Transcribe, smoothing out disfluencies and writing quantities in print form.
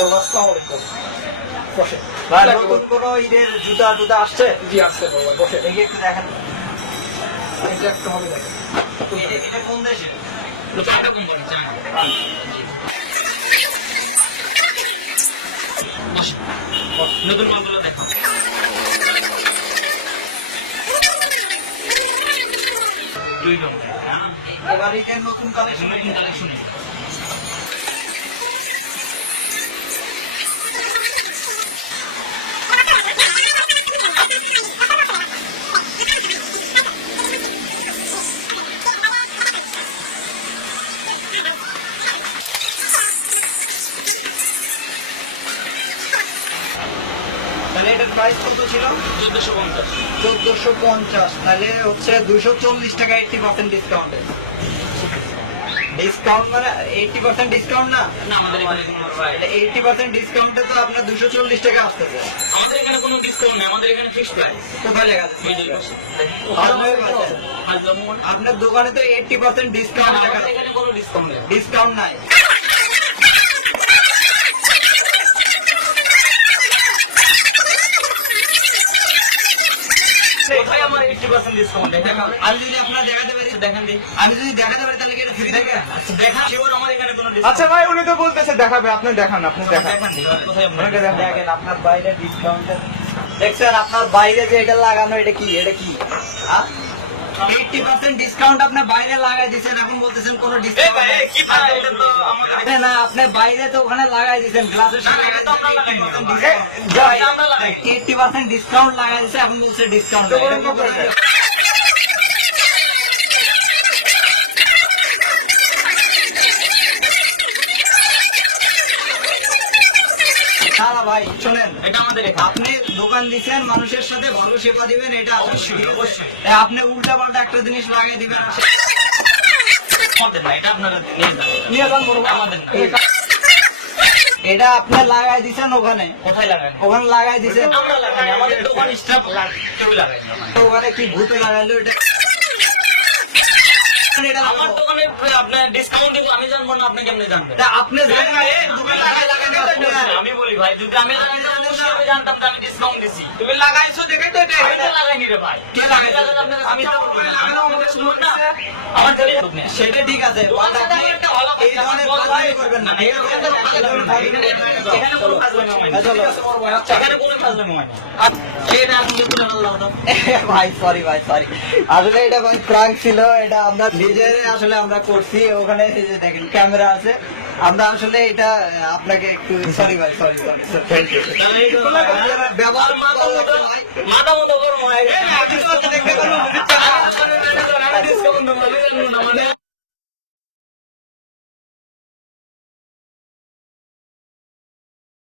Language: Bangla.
আসসালামু আলাইকুম। বসে ভাই নতুন কোন ঈদের জুতা টুতা আসছে? জি আসছে ভাই, বসে দেখি একটু দেখেন। এটা একটু হবে দেখেন। এটা কোন দেশে? China company, China. বসে। নতুন মালগুলো দেখো। দুই নম্বর। এবার ঈদের নতুন কালেকশন। নতুন কালেকশন। তাহলে এটার প্রাইস কত ছিল? 1450। 1450। তাহলে হচ্ছে 240 টাকা 80% ডিসকাউন্টে। ডিসকাউন্ট মানে 80% ডিসকাউন্ট না? না, আমাদের এখানে কোনো প্রাইস। 80% ডিসকাউন্টে তো আপনার 240 টাকা আসতেছে। আমাদের এখানে কোনো ডিসকাউন্ট নেই, আমাদের এখানে ফিক্সড প্রাইস। কোথায় লেখা আছে? এই যে বসে। আপনার দোকানে তো 80% ডিসকাউন্ট লেখা আমাদের আছে। এখানে কোনো ডিসকাউন্ট নেই। ডিসকাউন্ট নাই। কোথায় আমার 80% ডিসকাউন্ট দেখান? আমি যদি আপনার দেখাতে পারি, দেখেন দিই। আমি যদি দেখাতে পারি তাহলে কি এটা ফ্রি থাকে? আচ্ছা দেখা শিওর আমার এখানে কোনো আচ্ছা ভাই, উনি তো বলতেছে দেখাবে, আপনি দেখান, আপনি দেখান। দেখান দিই। কোথায় আপনার ওনাকে দেখান। দেখেন আপনার বাইরে ডিসকাউন্ট দেখছেন, আপনার বাইরে যে এটা লাগানো, এটা কি? এটা কি? 80% ডিসকাউন্ট আপনি বাইরে লাগাই দিয়েছেন, এখন বলতেছেন কোনো এই ডিসকাউন্ট ভাই কি ভাই, এটা তো আমাদের না, আপনি বাইরে তো ওখানে লাগাই দিয়েছেন গ্লাসের না, সাথে এটা তো আমরা লাগাইনি। 80% আমরা লাগাইনি। 80% ডিসকাউন্ট লাগাই দিয়েছে, এখন বলছে ডিসকাউন্ট তো বলুন না করে দেন। না ভাই শোনেন, এটা আমাদের এখানে। আপনি দোকান দিচ্ছেন, মানুষের সাথে ভালো সেবা দিবেন, এটা অবশ্যই, অবশ্যই। আপনি উল্টা পাল্টা একটা জিনিস লাগাই দিবেন আর আমাদের না, এটা আপনারা নিয়ে যান। নিয়ে যান বড় ভাই। আমাদের না। এটা আপনি লাগাই দিচ্ছেন ওখানে, কোথায় লাগাই? ওখানে লাগাই দিচ্ছেন, আমরা লাগাই, আমাদের দোকান স্টাফ কেউ লাগাই না। ওখানে কি ভূতে লাগাইলো এটা? এটা আমার দোকানে আপনার ডিসকাউন্ট দিব, আমি জানবো না, আপনি কেমনে জানবেন? তা আপনি জানেন না, এই দোকান লাগাই লাগাই না। আমি বলি ভাই, যদি আমি জানতাম অবশ্যই আমি জানতাম যে আমি ডিসকাউন্ট দিছি। তুমি লাগাইছো দেখেই তো এটা আমি তো লাগাইনি রে ভাই। কে লাগাইছে? আমি তো লাগানো আমাদের শুনুন না। আমার জানি না। সেটা ঠিক আছে, but আপনি এই ধরনের ফাজলামি করবেন না, ঠিক আছে? এখানে কোনো ফাজলামি হয় না। চলো। এখানে কোনো ফাজলামি হয় না। এটা এখন দেখুন আল্লাহ দাও। ভাই সরি ভাই সরি, আসলে এটা ভাই প্রাঙ্ক ছিল, এটা আমরা নিজের আসলে আমরা করছি, ওখানে এই যে দেখেন ক্যামেরা আছে, আমরা আসলে এটা আপনাকে একটু সরি ভাই, সরি সরি থ্যাংক ইউ। তাহলে এই তো ব্যবহার মাথা মতো গরম হয়ে গেছে। আমি তো দেখতে পারবো। আমি ডিসকাউন্ট দেবো, আমি জানবো না মানে